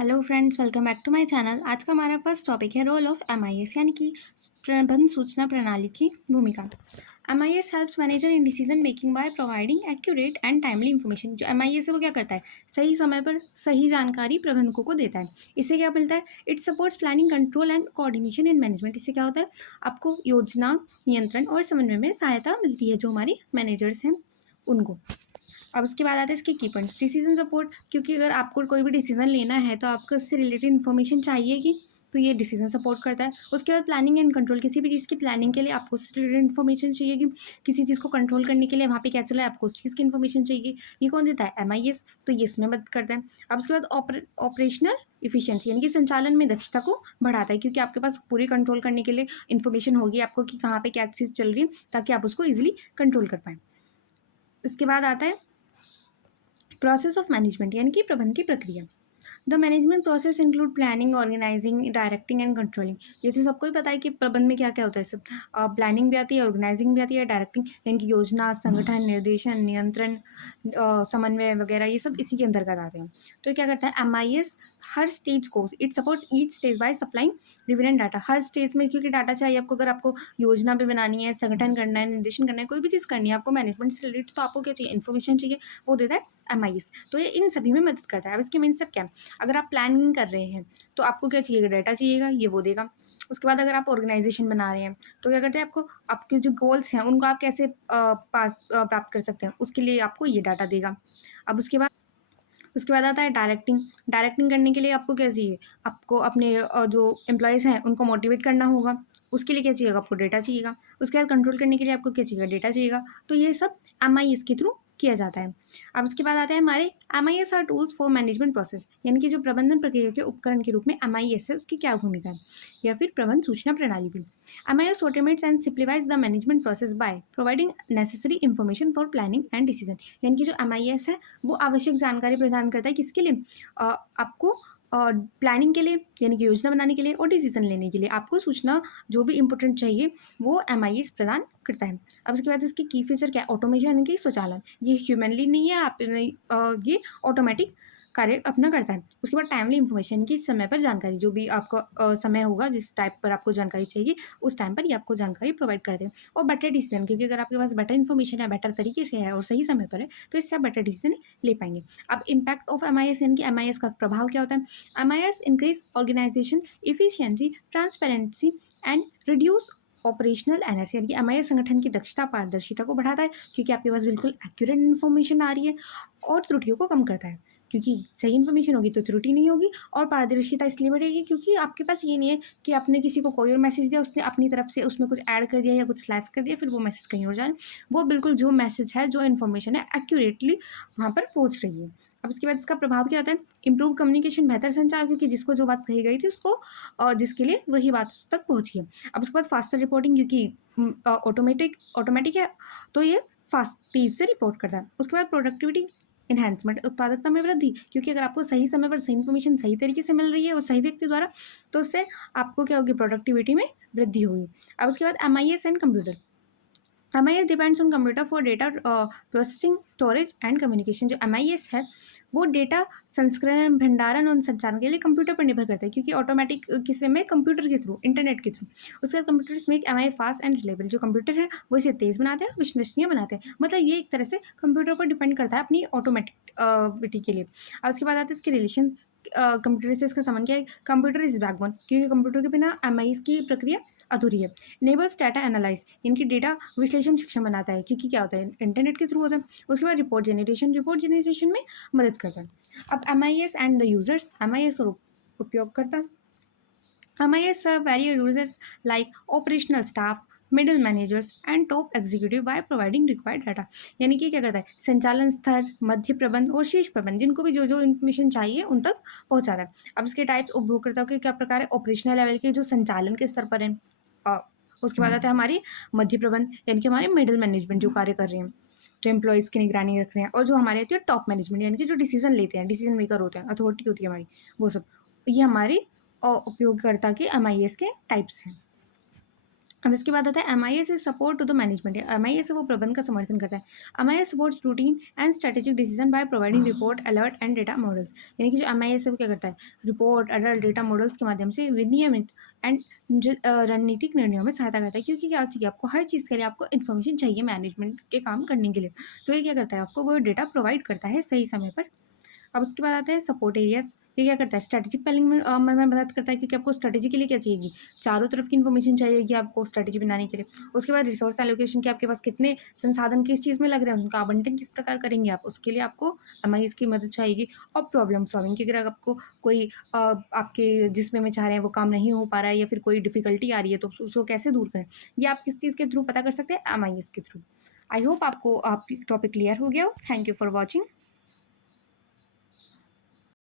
Hello friends, welcome back to my channel. आज का हमारा फर्स्ट टॉपिक है रोल ऑफ एमआईएस यानी कि प्रबंध सूचना प्रणाली की भूमिका। MIS helps manager in decision making by providing accurate and timely information. जो एमआईएस है वो क्या करता है? सही समय पर सही जानकारी प्रबंधकों को देता है। इससे क्या मिलता है? It supports planning, control and coordination in management. इससे क्या होता है? आपको योजना, नियंत्रण और समन्वय में सहायता मिलती है जो हमारी मैनेजर्स हैं उनको। अब उसके बाद आते हैं इसके की पॉइंट्स। डिसीजन सपोर्ट, क्योंकि अगर आपको कोई भी डिसीजन लेना है तो आपको इससे रिलेटेड इन्फॉर्मेशन चाहिएगी, तो ये डिसीजन सपोर्ट करता है। उसके बाद प्लानिंग एंड कंट्रोल, किसी भी चीज़ की प्लानिंग के लिए आपको उससे रिलेटेड इन्फॉर्मेशन चाहिएगी। किसी चीज़ को कंट्रोल करने के लिए वहाँ पे क्या चल रहा है आपको उस चीज़ की इन्फॉर्मेशन चाहिए। ये कौन देता है? एमआईएस। तो ये इसमें मदद करता है। अब उसके बाद ऑपरेशनल इफिशियंसी यानी कि संचालन में दक्षता को बढ़ाता है, क्योंकि आपके पास पूरी कंट्रोल करने के लिए इन्फॉर्मेशन होगी आपको कि कहाँ पे क्या चीज़ चल रही है, ताकि आप उसको ईजिली कंट्रोल कर पाएँ। इसके बाद आता है प्रोसेस ऑफ मैनेजमेंट यानी कि प्रबंध की प्रक्रिया। The management process include planning, organizing, directing and controlling. ये तो सबको ही पता है कि प्रबंध में क्या क्या होता है। सब प्लानिंग भी आती है, ऑर्गेनाइजिंग भी आती है, डायरेक्टिंग यानी कि योजना, संगठन, निर्देशन, नियंत्रण, समन्वय वगैरह, ये सब इसी के अंतर्गत आते हैं। तो ये क्या करता है? एमआईएस हर स्टेज को it supports each stage by supplying relevant data. Her stage में क्योंकि डाटा चाहिए आपको, अगर आपको योजना भी बनानी है, संगठन करना है, निर्देशन करना है, कोई भी चीज़ करनी है आपको मैनेजमेंट से रिलेटेड, तो आपको क्या चाहिए? इन्फॉर्मेशन चाहिए, वो देता है एमआईएस। तो ये इन सभी में मदद करता है। अब इसके मेन सब क्या है? अगर आप प्लानिंग कर रहे हैं तो आपको क्या चाहिएगा? डाटा चाहिएगा, ये वो देगा। उसके बाद अगर आप ऑर्गेनाइजेशन बना रहे हैं तो क्या करते हैं? आपको आपके जो गोल्स हैं उनको आप कैसे प्राप्त कर सकते हैं, उसके लिए आपको ये डाटा देगा। अब उसके बाद आता है डायरेक्टिंग। डायरेक्टिंग करने के लिए आपको क्या चाहिए? आपको अपने जो एम्प्लॉयज़ हैं उनको मोटिवेट करना होगा, उसके लिए क्या चाहिएगा? आपको डेटा चाहिएगा। उसके बाद कंट्रोल करने के लिए आपको क्या चाहिएगा? डेटा चाहिएगा। तो ये सब एमआईएस के थ्रू किया जाता है। अब उसके बाद आते हैं हमारे MIS are tools for management process, यानी कि जो प्रबंधन प्रक्रिया के उपकरण के रूप में एमआईएस है उसकी क्या भूमिका है, या फिर प्रबंध सूचना प्रणाली भी। MIS automates and simplifies the management process by providing necessary information for planning and decision. यानी कि जो एमआईएस है वो आवश्यक जानकारी प्रदान करता है किसके लिए? आपको प्लानिंग के लिए यानी कि योजना बनाने के लिए, और डिसीजन लेने के लिए आपको सूचना जो भी इंपॉर्टेंट चाहिए वो एमआईएस प्रदान करता है। अब उसके बाद इसकी की फीचर क्या है? ऑटोमेशन यानी कि स्वचालन। ये ह्यूमनली नहीं है, ये ऑटोमेटिक कार्य अपना करता है। उसके बाद टाइमली इंफॉर्मेशन की समय पर जानकारी, जो भी आपका समय होगा, जिस टाइप पर आपको जानकारी चाहिए उस टाइम पर ये आपको जानकारी प्रोवाइड करते हैं। और बेटर डिसीजन, क्योंकि अगर आपके पास बेटर इन्फॉर्मेशन है, बेटर तरीके से है और सही समय पर है, तो इससे आप बेटर डिसीजन ले पाएंगे। अब इम्पैक्ट ऑफ एमआईएस यानी कि एमआईएस का प्रभाव क्या होता है? MIS increase organization efficiency, transparency and reduce operational energy. यानी कि एमआईएस संगठन की दक्षता, पारदर्शिता को बढ़ाता है, क्योंकि आपके पास बिल्कुल एक्यूरेट इन्फॉर्मेशन आ रही है, और त्रुटियों को कम करता है, क्योंकि सही इन्फॉर्मेशन होगी तो त्रुटि नहीं होगी। और पारदर्शिता इसलिए बढ़ेगी क्योंकि आपके पास ये नहीं है कि आपने किसी को कोई और मैसेज दिया, उसने अपनी तरफ से उसमें कुछ ऐड कर दिया या कुछ स्लैश कर दिया, फिर वो मैसेज कहीं और जाए। वो बिल्कुल जो मैसेज है, जो इन्फॉर्मेशन है, एक्यूरेटली वहाँ पर पहुँच रही है। अब उसके बाद इसका प्रभाव क्या होता है? इंप्रूव कम्युनिकेशन, बेहतर संचार, क्योंकि जिसको जो बात कही गई थी उसको जिसके लिए वही बात उस तक पहुँची है। अब उसके बाद फास्टर रिपोर्टिंग, क्योंकि ऑटोमेटिक है, तो ये फास्ट तेज से रिपोर्ट करता है। उसके बाद प्रोडक्टिविटी एनहांसमेंट, उत्पादकता में वृद्धि, क्योंकि अगर आपको सही समय पर सही इन्फॉर्मेशन सही तरीके से मिल रही है और सही व्यक्ति द्वारा, तो उससे आपको क्या होगी? प्रोडक्टिविटी में वृद्धि होगी। अब उसके बाद MIS and computer. MIS depends on computer for data processing, storage and communication. जो एमआईएस है वो डेटा संस्करण, भंडारण और संचालन के लिए कंप्यूटर पर निर्भर करता है, क्योंकि ऑटोमेटिक किस वे में? कंप्यूटर के थ्रू, इंटरनेट के थ्रू। उसके बाद computers make MI fast and reliable. जो कंप्यूटर है वो इसे तेज बनाते हैं, विश्वसनीय बनाते हैं। मतलब ये एक तरह से कंप्यूटर पर डिपेंड करता है अपनी ऑटोमेटिक के लिए। अब उसके बाद आते हैं इसके रिलेशन। कंप्यूटर से इसका संबंध क्या है? कंप्यूटर इज बैकबोन, क्योंकि कंप्यूटर के बिना एमआई की प्रक्रिया अधूरी है। इनेबल्स डाटा एनालाइज, इनकी डेटा विश्लेषण सक्षम बनाता है, क्योंकि क्या होता है? इंटरनेट के थ्रू होता है। उसके बाद रिपोर्ट जनरेशन में मदद करता है। अब MIS and the users. MIS और उपयोगकर्ता। MIS serve various users like operational staff, middle managers and top executive by providing required data. यानी कि क्या करता है? संचालन स्तर, मध्य प्रबंध और शीर्ष प्रबंध, जिनको भी जो जो इन्फॉर्मेशन चाहिए उन तक पहुंचाता है। अब इसके टाइप्स, उपभोक्ताओं के क्या प्रकार है? ऑपरेशनल लेवल के, जो संचालन के स्तर पर है। अ, उसके बाद आता है हमारी मध्य प्रबंध, यानी कि हमारे मिडिल मैनेजमेंट जो कार्य कर रहे हैं, जो एम्प्लॉयज़ की निगरानी रख रहे हैं, और जो हमारे आती है टॉप मैनेजमेंट, यानी कि जो डिसीजन लेते हैं, डिसीजन मेकर होते हैं, अथॉरिटी होती है हमारी, वो सब। ये हमारे उपयोगकर्ता के एमआईएस के टाइप्स हैं। अब इसके बाद आता है MIS is support to the management. MIS वो प्रबंधन का समर्थन करता है। MIS supports routine and strategic decision by providing report alert and data models. यानी कि जो एमआईएस है वो क्या करता है, रिपोर्ट अलर्ट डेटा मॉडल्स के माध्यम से विनियमित एंड रणनीतिक निर्णयों में सहायता करता है। क्योंकि क्या चाहिए आपको, हर चीज़ के लिए आपको इन्फॉर्मेशन चाहिए मैनेजमेंट के काम करने के लिए। तो ये क्या करता है, आपको वो डेटा प्रोवाइड करता है सही समय पर। अब उसके बाद आते हैं सपोर्ट एरियाज। ये क्या करता है, स्ट्रेटेजिक प्लानिंग में मदद करता है, क्योंकि आपको स्ट्रेटेजी के लिए क्या चाहिएगी, चारों तरफ की इन्फॉर्मेशन चाहिएगी आपको स्ट्रेटेजी बनाने के लिए। उसके बाद रिसोर्स एलोकेशन, के आपके पास कितने संसाधन किस चीज़ में लग रहे हैं, उनका आवंटन किस प्रकार करेंगे आप, उसके लिए आपको एमआईएस की मदद चाहिएगी। और प्रॉब्लम सॉल्विंग की, अगर आपको कोई आपके जिसमें चाह रहे हैं वो काम नहीं हो पा रहा है या फिर कोई डिफिकल्टी आ रही है तो उसको कैसे दूर करें, ये आप किस चीज़ के थ्रू पता कर सकते हैं, एमआईएस के थ्रू। आई होप आपको आपकी टॉपिक क्लियर हो गया हो। Thank you for watching.